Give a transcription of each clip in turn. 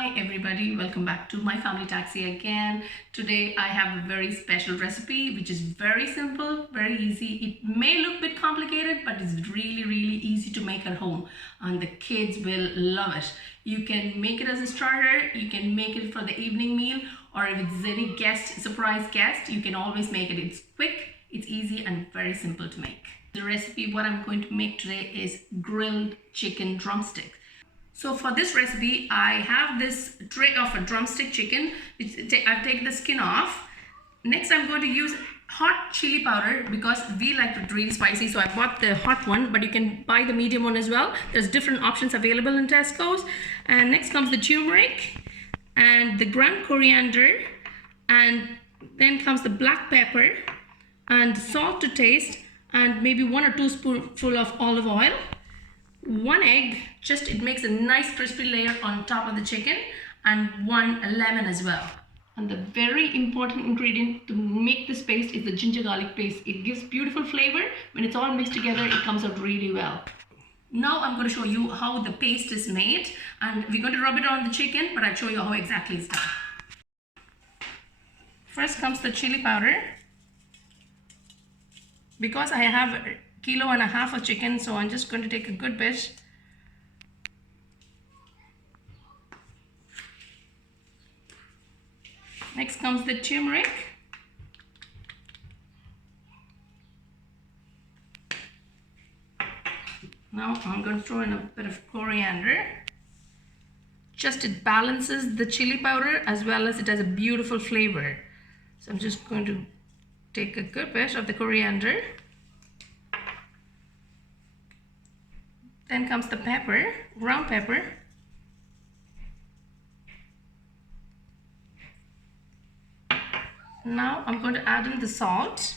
Hi everybody, welcome back to my family taxi again. Today I have a very special recipe which is very simple, very easy. It may look a bit complicated, but it's really easy to make at home and the kids will love it. You can make it as a starter, you can make it for the evening meal, or if it's any guest, surprise guest, you can always make it. It's quick, it's easy and very simple to make. The recipe what I'm going to make today is grilled chicken drumstick. So for this recipe, I have this tray of a drumstick chicken. I've taken the skin off. Next, I'm going to use hot chili powder because we like it really spicy. So I bought the hot one, but you can buy the medium one as well. There's different options available in Tesco's. And next comes the turmeric and the ground coriander. And then comes the black pepper and salt to taste and maybe 1 or 2 spoonfuls of olive oil. 1 egg, just it makes a nice crispy layer on top of the chicken, and 1 lemon as well. And the very important ingredient to make this paste is the ginger garlic paste. It gives beautiful flavor. When it's all mixed together, it comes out really well. Now I'm going to show you how the paste is made, and we're going to rub it on the chicken, but I'll show you how exactly it's done. First comes the chili powder. Because I have 1.5 kilos of chicken, so I'm just going to take a good bit. Next comes the turmeric. Now I'm going to throw in a bit of coriander. Just it balances the chili powder as well as it has a beautiful flavor. So I'm just going to take a good bit of the coriander. Then comes the pepper, ground pepper. Now I'm going to add in the salt.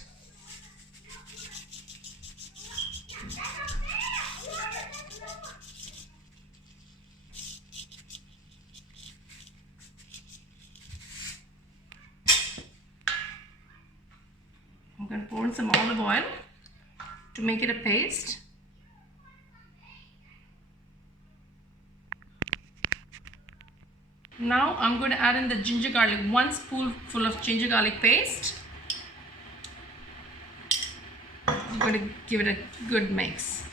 I'm going to pour in some olive oil to make it a paste. Now I'm going to add in the ginger garlic, 1 spoonful of ginger garlic paste. I'm going to give it a good mix.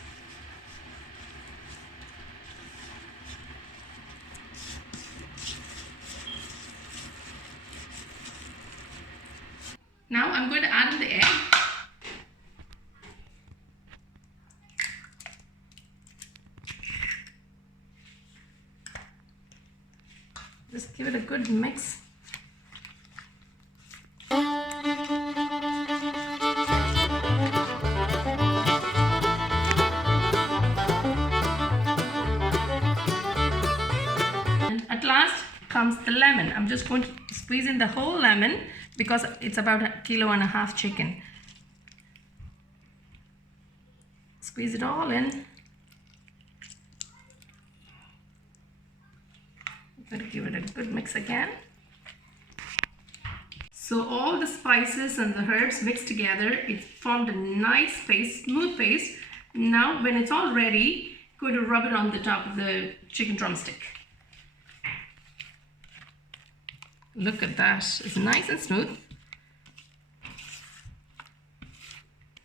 Now I'm going to add in the egg. Just give it a good mix. And at last comes the lemon. I'm just going to squeeze in the whole lemon because it's about 1.5 kilos chicken. Squeeze it all in. I'm going to give it a good mix again. So all the spices and the herbs mixed together, it's formed a nice paste, smooth paste. Now when it's all ready, I'm going to rub it on the top of the chicken drumstick. Look at that, it's nice and smooth.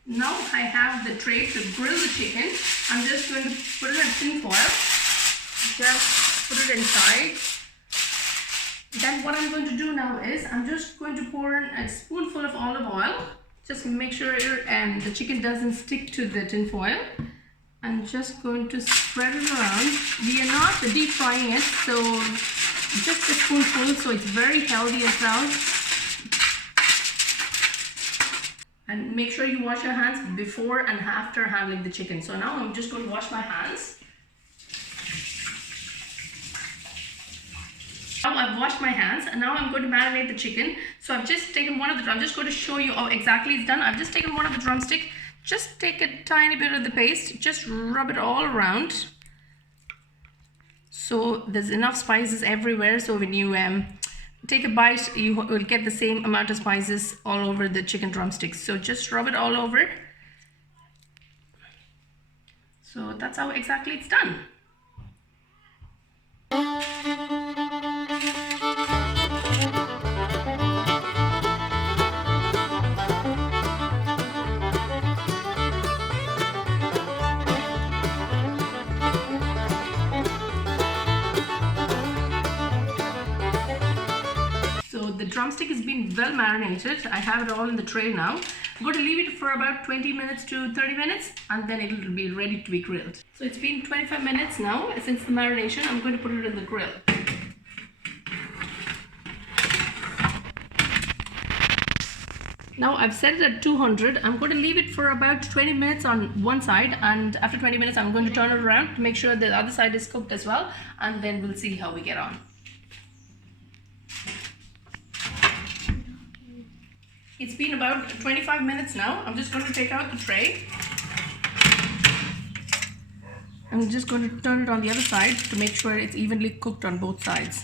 Now I have the tray to grill the chicken. I'm just going to put it in tin foil. Just put it inside. Then what I'm going to do now is I'm just going to pour in a spoonful of olive oil. Just make sure the chicken doesn't stick to the tin foil. I'm just going to spread it around. We are not deep frying it, so just a spoonful, so it's very healthy as well. And make sure you wash your hands before and after handling the chicken. So now I'm just going to wash my hands. Now I've washed my hands and now I'm going to marinate the chicken. So I've just taken I'm just going to show you how exactly it's done. I've just taken one of the drumsticks. Just take a tiny bit of the paste, just rub it all around. So there's enough spices everywhere. So when you take a bite, you will get the same amount of spices all over the chicken drumsticks. So just rub it all over. So that's how exactly it's done. drumstick has been well marinated. I have it all in the tray now. I'm going to leave it for about 20 minutes to 30 minutes and then it will be ready to be grilled. So it's been 25 minutes now since the marination. I'm going to put it in the grill. Now I've set it at 200. I'm going to leave it for about 20 minutes on one side, and after 20 minutes I'm going to turn it around to make sure the other side is cooked as well, and then we'll see how we get on. It's been about 25 minutes now. I'm just going to take out the tray. I'm just going to turn it on the other side to make sure it's evenly cooked on both sides.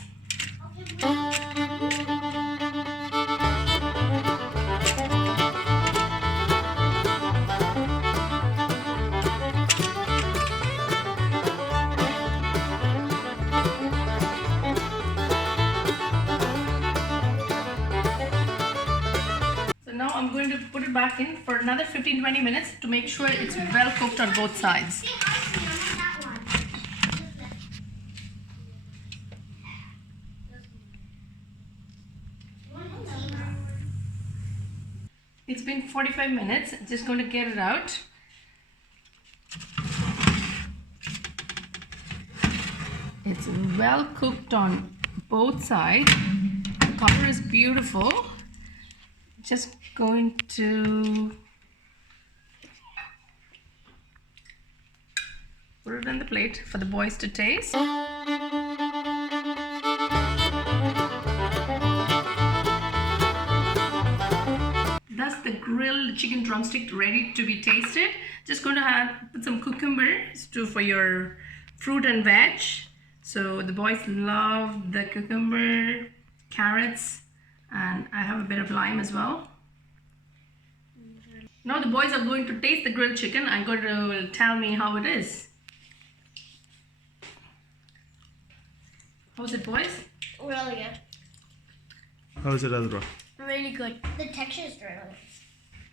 Now I'm going to put it back in for another 15-20 minutes to make sure it's well cooked on both sides. It's been 45 minutes. Just going to get it out. It's well cooked on both sides. The color is beautiful. Just going to put it on the plate for the boys to taste. That's the grilled chicken drumstick ready to be tasted. Just going to put some cucumbers for your fruit and veg. So the boys love the cucumber, carrots, and I have a bit of lime as well. Now the boys are going to taste the grilled chicken and going to tell me how it is. How's it, boys? Really good. How is it, Azra? Really good. The texture is really nice.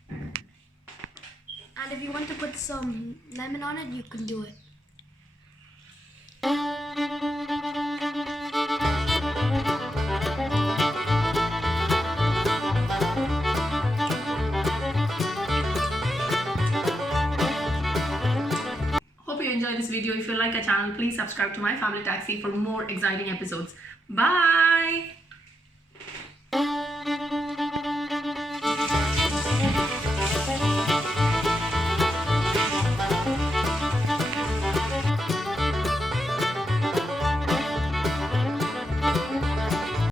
And if you want to put some lemon on it, you can do it. Enjoy this video. If you like our channel, please subscribe to My Family Taxi for more exciting episodes. Bye.